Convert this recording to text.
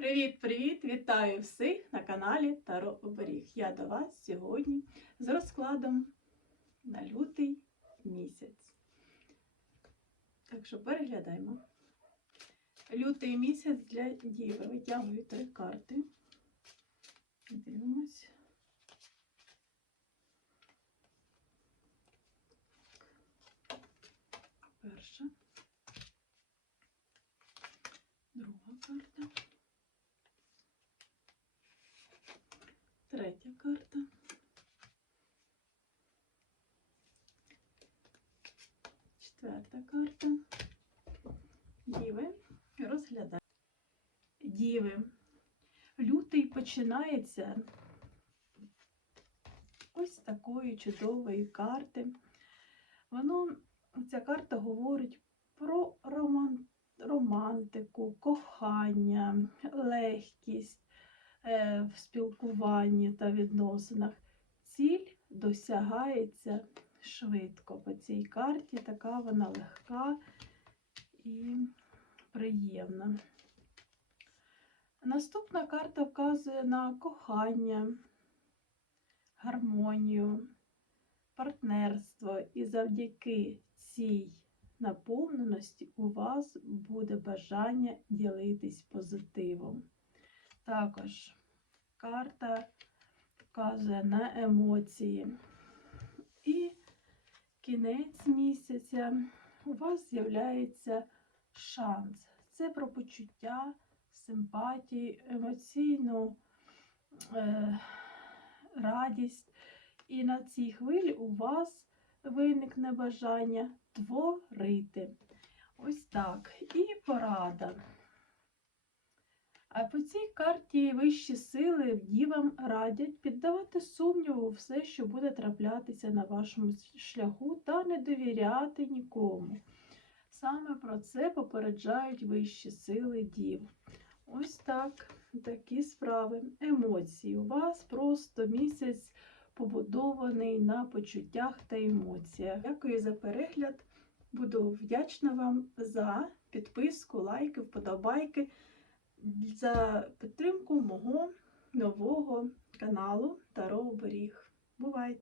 Привіт-привіт! Вітаю всіх на каналі Таро Оберіг. Я до вас сьогодні з розкладом на лютий місяць. Так що переглядаємо. Лютий місяць для Діви. Витягую три карти. Дивимось. Перша. Друга карта. Третя карта. Четверта карта. Діви. Розглядаємо. Діви. Лютий починається ось такої чудової карти. Воно, ця карта говорить про романтику, кохання, легкість в спілкуванні та відносинах. Ціль досягається швидко по цій карті, така вона легка і приємна. Наступна карта вказує на кохання, гармонію, партнерство, і завдяки цій наповненості у вас буде бажання ділитись позитивом. Також карта вказує на емоції. І кінець місяця у вас з'являється шанс. Це про почуття, симпатії, емоційну е, радість. І на цій хвилі у вас виникне бажання творити. Ось так. І порада. А по цій карті вищі сили дівам радять піддавати сумніву все, що буде траплятися на вашому шляху, та не довіряти нікому. Саме про це попереджають вищі сили дів. Ось так, такі справи. Емоції. У вас просто місяць побудований на почуттях та емоціях. Дякую за перегляд. Буду вдячна вам за підписку, лайки, вподобайки, за підтримку мого нового каналу Таро Оберіг. Бувайте!